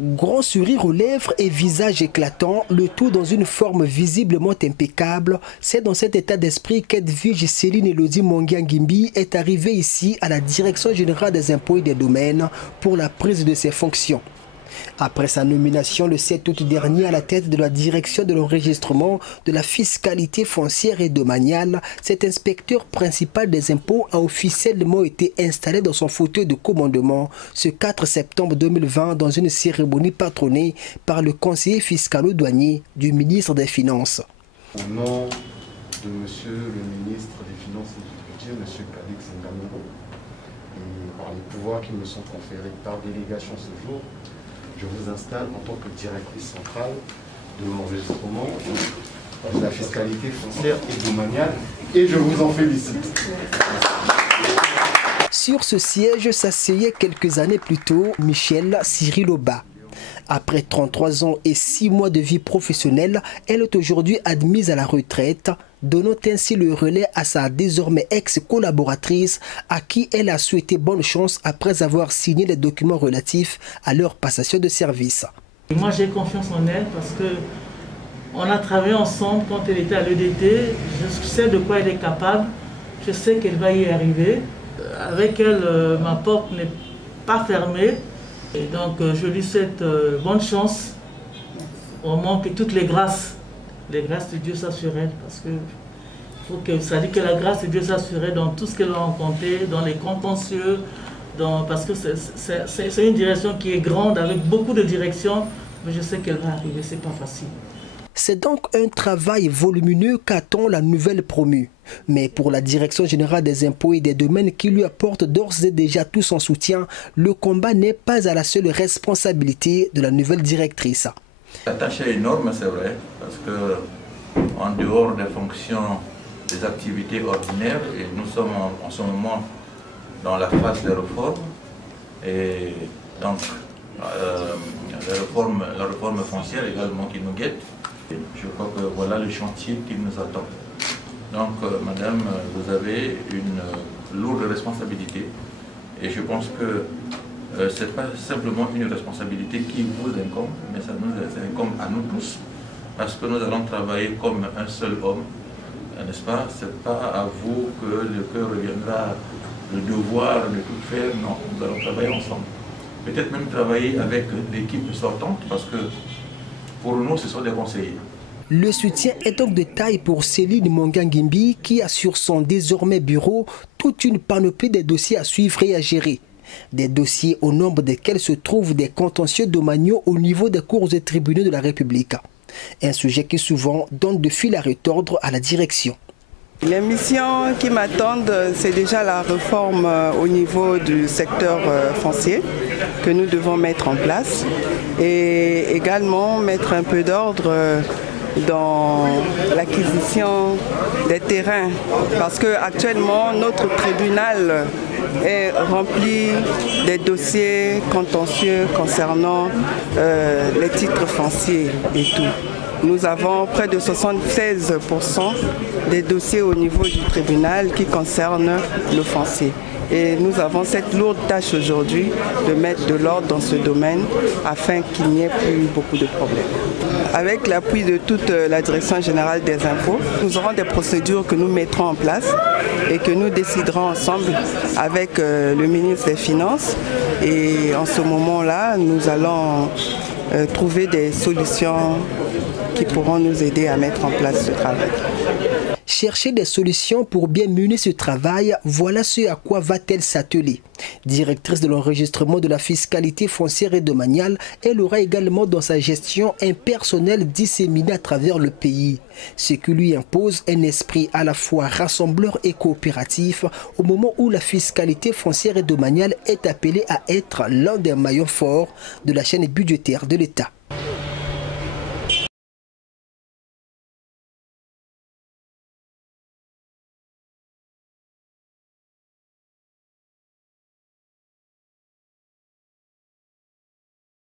Grand sourire aux lèvres et visage éclatant, le tout dans une forme visiblement impeccable. C'est dans cet état d'esprit qu'Edwige Céline Elodie Mongiangimbi est arrivée ici à la Direction générale des impôts et des domaines pour la prise de ses fonctions. Après sa nomination le 7 août dernier à la tête de la direction de l'enregistrement de la fiscalité foncière et domaniale, cet inspecteur principal des impôts a officiellement été installé dans son fauteuil de commandement ce 4 septembre 2020 dans une cérémonie patronnée par le conseiller fiscalo-douanier du ministre des Finances. Au nom de Monsieur le ministre des Finances et du Budget, Monsieur Cadix Ngamiro, et par les pouvoirs qui me sont conférés par délégation ce jour, je vous installe en tant que directrice centrale de l'enregistrement de la fiscalité foncière et domaniale et je vous en félicite. Sur ce siège s'asseyait quelques années plus tôt Michel Cyriloba. Après 33 ans et 6 mois de vie professionnelle, elle est aujourd'hui admise à la retraite, donnant ainsi le relais à sa désormais ex-collaboratrice à qui elle a souhaité bonne chance après avoir signé les documents relatifs à leur passation de service. Moi j'ai confiance en elle parce que on a travaillé ensemble quand elle était à l'EDT, je sais de quoi elle est capable, je sais qu'elle va y arriver. Avec elle, ma porte n'est pas fermée. Et donc je lui souhaite bonne chance, au moment que toutes les grâces de Dieu soient sur elle, parce que faut que ça dit que la grâce de Dieu soit sur elle dans tout ce qu'elle va rencontrer, dans les contentieux, parce que c'est une direction qui est grande, avec beaucoup de directions, mais je sais qu'elle va arriver, c'est pas facile. C'est donc un travail volumineux qu'attend la nouvelle promue. Mais pour la Direction générale des impôts et des domaines qui lui apporte d'ores et déjà tout son soutien, le combat n'est pas à la seule responsabilité de la nouvelle directrice. La tâche est énorme, c'est vrai, parce que en dehors des fonctions, des activités ordinaires, et nous sommes en ce moment dans la phase des réformes, et donc la réforme foncière également qui nous guette. Je crois que voilà le chantier qui nous attend. Donc, madame, vous avez une lourde responsabilité et je pense que ce n'est pas simplement une responsabilité qui vous incombe, mais ça nous incombe à nous tous parce que nous allons travailler comme un seul homme, n'est-ce pas? Ce n'est pas à vous que le cœur reviendra le devoir de tout faire, non, nous allons travailler ensemble. Peut-être même travailler avec l'équipe sortante parce que pour nous, ce sont des conseillers. Le soutien est donc de taille pour Céline Mongiangimbi qui a sur son désormais bureau toute une panoplie de dossiers à suivre et à gérer. Des dossiers au nombre desquels se trouvent des contentieux domaniaux au niveau des cours et tribunaux de la République. Un sujet qui souvent donne de fil à retordre à la direction. Les missions qui m'attendent, c'est déjà la réforme au niveau du secteur foncier que nous devons mettre en place et également mettre un peu d'ordre dans l'acquisition des terrains parce qu'actuellement notre tribunal est rempli des dossiers contentieux concernant les titres fonciers et tout. Nous avons près de 76% des dossiers au niveau du tribunal qui concernent le foncier. Et nous avons cette lourde tâche aujourd'hui de mettre de l'ordre dans ce domaine afin qu'il n'y ait plus beaucoup de problèmes. Avec l'appui de toute la Direction générale des impôts, nous aurons des procédures que nous mettrons en place et que nous déciderons ensemble avec le ministre des Finances. Et en ce moment-là, nous allons trouver des solutions qui pourront nous aider à mettre en place ce travail. Chercher des solutions pour bien mener ce travail, voilà ce à quoi va-t-elle s'atteler. Directrice de l'enregistrement de la fiscalité foncière et domaniale, elle aura également dans sa gestion un personnel disséminé à travers le pays, ce qui lui impose un esprit à la fois rassembleur et coopératif au moment où la fiscalité foncière et domaniale est appelée à être l'un des maillons forts de la chaîne budgétaire de l'État.